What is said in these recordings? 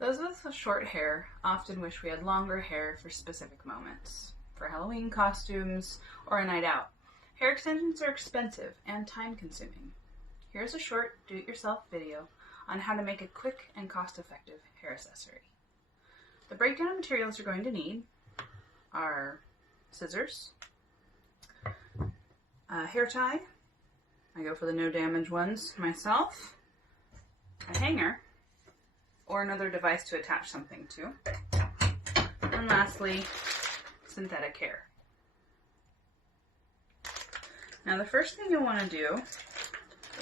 Those of us with short hair often wish we had longer hair for specific moments, for Halloween costumes or a night out. Hair extensions are expensive and time-consuming. Here's a short do-it-yourself video on how to make a quick and cost-effective hair accessory. The breakdown of materials you're going to need are scissors, a hair tie, I go for the no damage ones myself, a hanger, or another device to attach something to, and lastly, synthetic hair. Now the first thing you'll want to do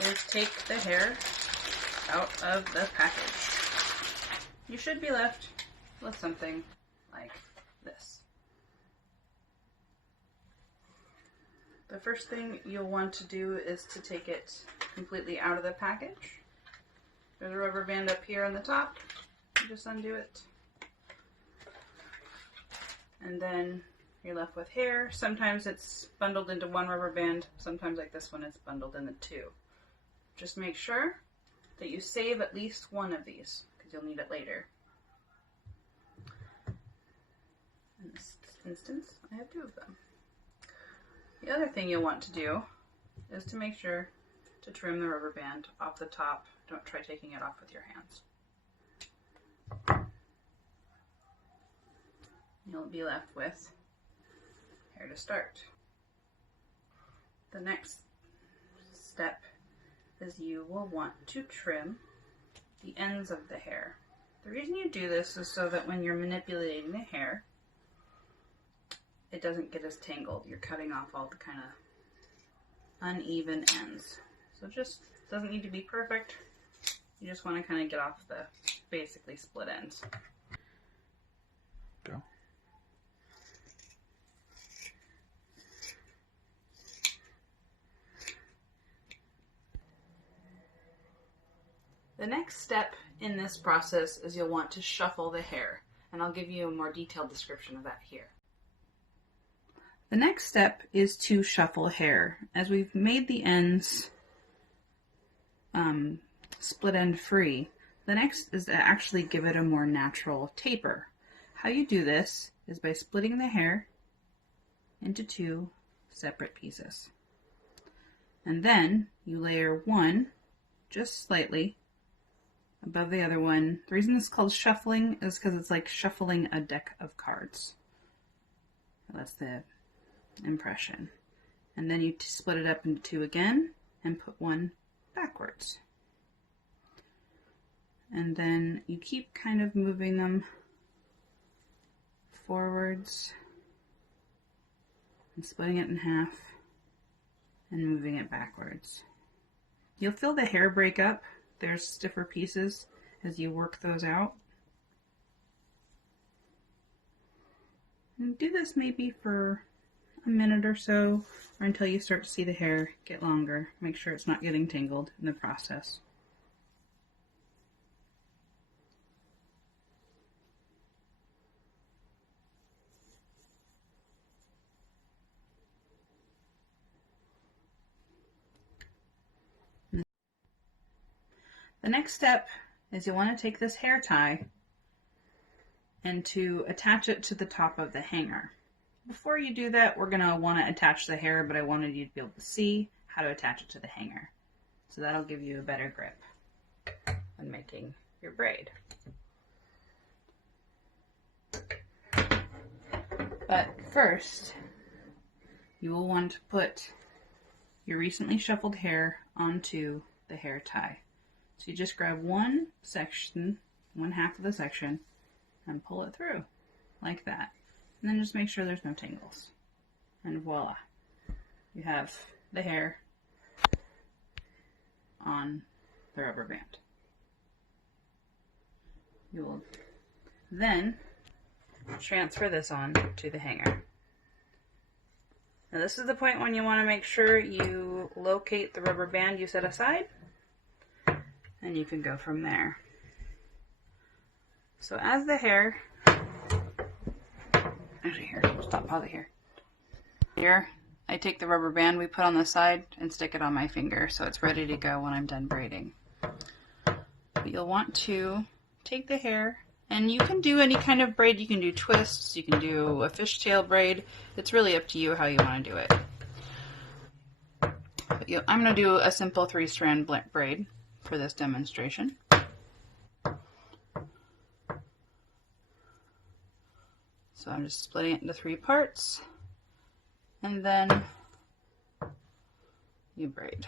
is take the hair out of the package. You should be left with something like this. The first thing you'll want to do is to take it completely out of the package. There's a rubber band up here on the top. You just undo it. And then you're left with hair. Sometimes it's bundled into one rubber band. Sometimes, like this one, it's bundled into two. Just make sure that you save at least one of these, because you'll need it later. In this instance, I have two of them. The other thing you'll want to do is to make sure to trim the rubber band off the top. Don't try taking it off with your hands. You'll be left with hair to start. The next step is you will want to trim the ends of the hair. The reason you do this is so that when you're manipulating the hair, it doesn't get as tangled. You're cutting off all the kind of uneven ends. So it just doesn't need to be perfect. You just want to kind of get off the basically split ends. Go. The next step in this process is you'll want to shuffle the hair, and I'll give you a more detailed description of that here. The next step is to shuffle hair. As we've made the ends split end free, the next is to actually give it a more natural taper. How you do this is by splitting the hair into two separate pieces. And then you layer one just slightly above the other one. The reason it's called shuffling is because it's like shuffling a deck of cards. That's the impression. And then you split it up into two again and put one backwards. And then you keep kind of moving them forwards and splitting it in half and moving it backwards. You'll feel the hair break up. There's stiffer pieces as you work those out. And do this maybe for a minute or so, or until you start to see the hair get longer. Make sure it's not getting tangled in the process. The next step is you want to take this hair tie and to attach it to the top of the hanger. Before you do that, we're going to want to attach the hair, but I wanted you to be able to see how to attach it to the hanger. So that'll give you a better grip when making your braid. But first, you will want to put your recently shuffled hair onto the hair tie. So you just grab one section, one half of the section, and pull it through like that. And then just make sure there's no tangles. And voila, you have the hair on the rubber band. You will then transfer this on to the hanger. Now this is the point when you want to make sure you locate the rubber band you set aside, and you can go from there. So as the hair, actually here, stop, pause it here. Here, I take the rubber band we put on the side and stick it on my finger so it's ready to go when I'm done braiding. But you'll want to take the hair And you can do any kind of braid. You can do twists, you can do a fishtail braid. It's really up to you how you want to do it. But I'm going to do a simple 3-strand braid for this demonstration. So I'm just splitting it into 3 parts, and then you braid.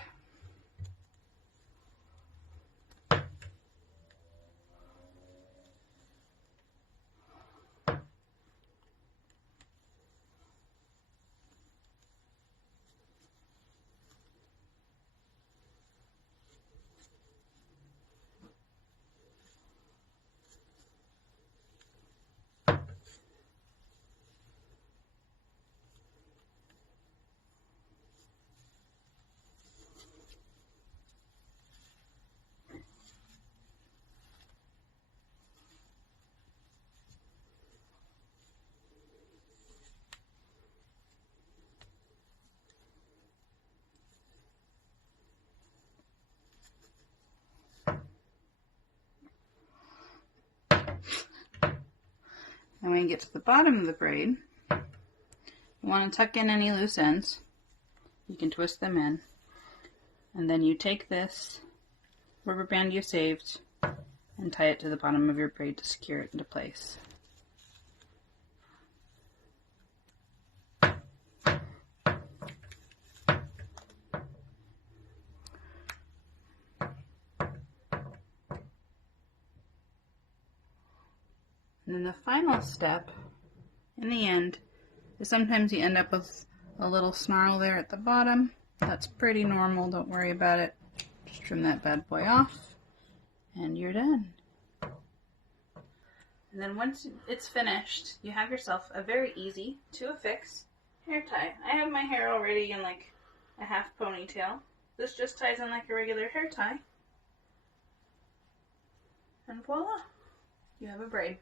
And when you get to the bottom of the braid, you want to tuck in any loose ends. You can twist them in. And then you take this rubber band you saved and tie it to the bottom of your braid to secure it into place. And then the final step, in the end, is sometimes you end up with a little snarl there at the bottom. That's pretty normal, don't worry about it. Just trim that bad boy off, and you're done. And then once it's finished, you have yourself a very easy to affix hair tie. I have my hair already in like a half ponytail. This just ties in like a regular hair tie. And voila, you have a braid.